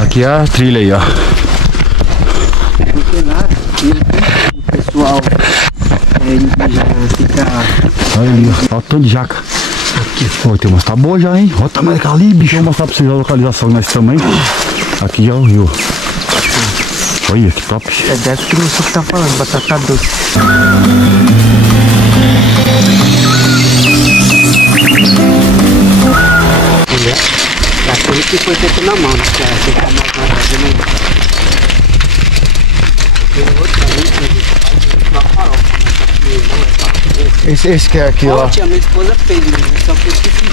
Aqui é a trilha aí, ó. Porque lá o pessoal indígena fica... Olha ali, ó. Olha o tanto de jaca. Aqui. Ó, tem umas tá boa já, hein? Olha o tamanho daquela ali, bicho. Vou mostrar pra vocês a localização que nós estamos, hein? Aqui é o rio. Olha, que top. É dessa que você tá falando, batata doce. Aquele que foi feito na mão, né? Que é feito na mão, tem outro ali que faz uma farofa, mas só que não é farofa. Esse que é aqui, ó. Minha esposa fez, né? Só que eu esqueci.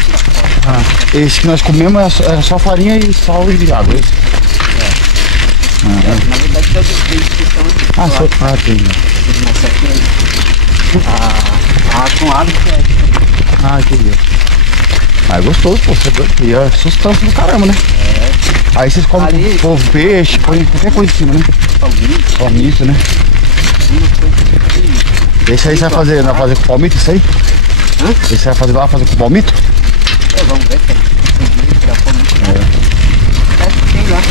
Esse que nós comemos é só farinha e sal e água, esse. Na verdade, todos os vídeos que estão... tem. Mas aqui é... com água que é... Entendi. É gostoso, pô, você é doido. E é sustância do caramba, né? Aí vocês comem polvo, peixe, põe qualquer coisa em cima, né? Palmito, né? Esse aí você vai fazer com palmito, isso aí? Esse você vai fazer com palmito? Vamos ver, cara. Tem lá.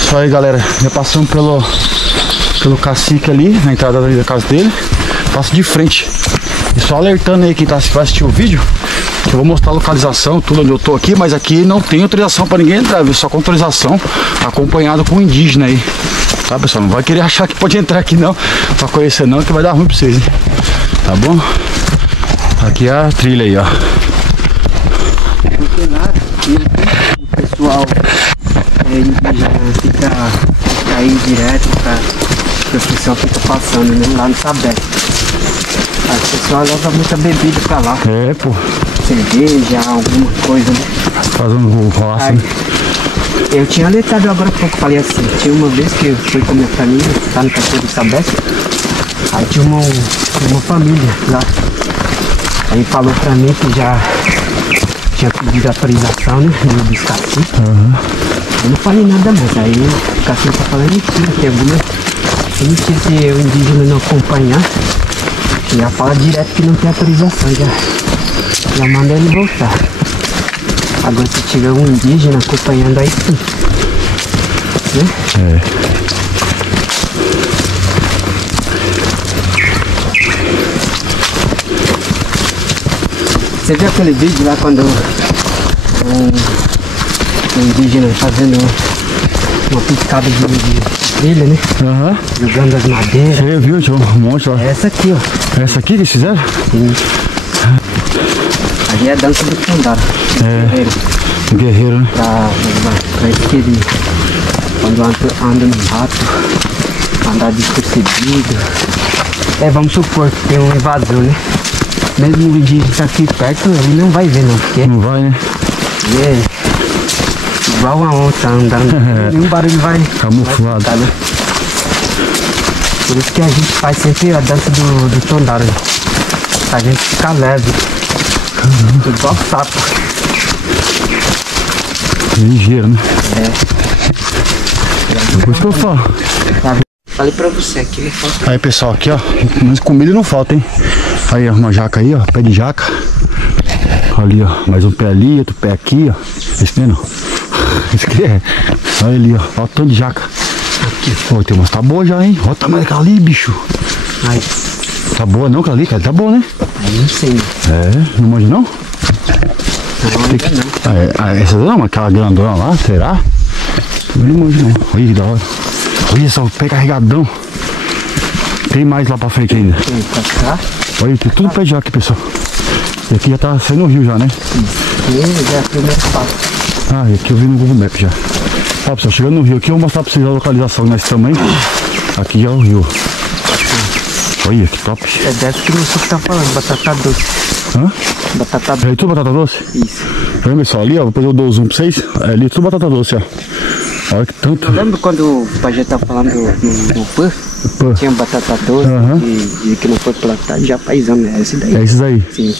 Isso aí, galera, já passamos pelo cacique ali, na entrada da casa dele. Passo de frente. E só alertando aí quem vai assistir o vídeo, que eu vou mostrar a localização, tudo onde eu tô aqui, mas aqui não tem autorização para ninguém entrar, viu? Só com autorização, acompanhado com um indígena aí. Tá, pessoal? Não vai querer achar que pode entrar aqui não, pra conhecer não, que vai dar ruim pra vocês, hein? Tá bom? Aqui é a trilha aí, ó. Porque lá o pessoal indígena fica aí direto, o pessoal fica passando, né? Lá no Sabé. O pessoal leva muita bebida pra lá. Pô. Cerveja, alguma coisa, né? Fazendo o roço, né? Eu tinha alertado agora há pouco, falei assim, tinha uma vez que eu fui com a minha família, lá no Cachorro do Sabé, aí tinha uma família lá. Aí falou pra mim que já tinha pedido autorização, né, dos caciques. Eu não falei nada mais, aí o cacique tá falando mentira, que alguma mentira se o indígena não acompanhar, já fala direto que não tem autorização, já manda ele voltar. Agora se tiver um indígena acompanhando aí sim, né? Você viu aquele vídeo lá quando um indígena fazendo uma picada de trilha, né? Jogando as madeiras. Você viu? Tinha um monte lá. Essa aqui, ó. Essa aqui que eles fizeram? Sim. Ali é a dança do Tondara. Guerreiro, né? Pra esquecer. Quando anda no mato, andar despercebido. Vamos supor que tem um invasor, né? Mesmo o indígena tá aqui perto, ele não vai ver não, porque... Não vai, né? Igual a onça andando, nenhum barulho vai... Camuflado. Vai ficar, né? Por isso que a gente faz sempre a dança do Tondara, né? Pra gente ficar leve. Igual sapo. Ligeiro, né? Depois que eu falo. Falei pra você, aqui não falta. Aí, pessoal, aqui, ó. Mas comida não falta, hein? Aí, ó, uma jaca aí, ó. Pé de jaca. Ali, ó. Mais um pé ali, outro pé aqui, ó. Esse não. Esse aqui é. Olha ali, ó. Olha o tanto de jaca. Aqui. Pô, tem umas tá boa já, hein? Olha o tamanho daquela ali, bicho. Ai. Tá boa não, aquela ali, cara? Tá boa, né? Aí não sei. Não manja não? Não, ainda não. Essa não, aquela grandona lá, será? Eu não manjo não. Olha que da hora. Olha só, o pé carregadão. Tem mais lá pra frente ainda. Tem pra cá. Olha, tem tudo pé de jaca aqui, pessoal. E aqui já tá saindo o rio já, né? Sim, já é o primeiro passo. E aqui eu vi no Google Maps já. Ó, pessoal, chegando no rio aqui, eu vou mostrar pra vocês a localização que nós estamos aí. Aqui é o rio. Olha, que top. É dessa que você tá falando, batata doce. Batata doce. É tudo batata doce? Isso. Olha, pessoal, ali, ó, depois eu dou o zoom pra vocês. Ali é tudo batata doce, ó. Olha que tanto. Lembra quando o Pajé tava falando no PAN? Pô. Tinha batata doce e que não foi plantado, já paisão, é esse daí. É esses aí. Sim.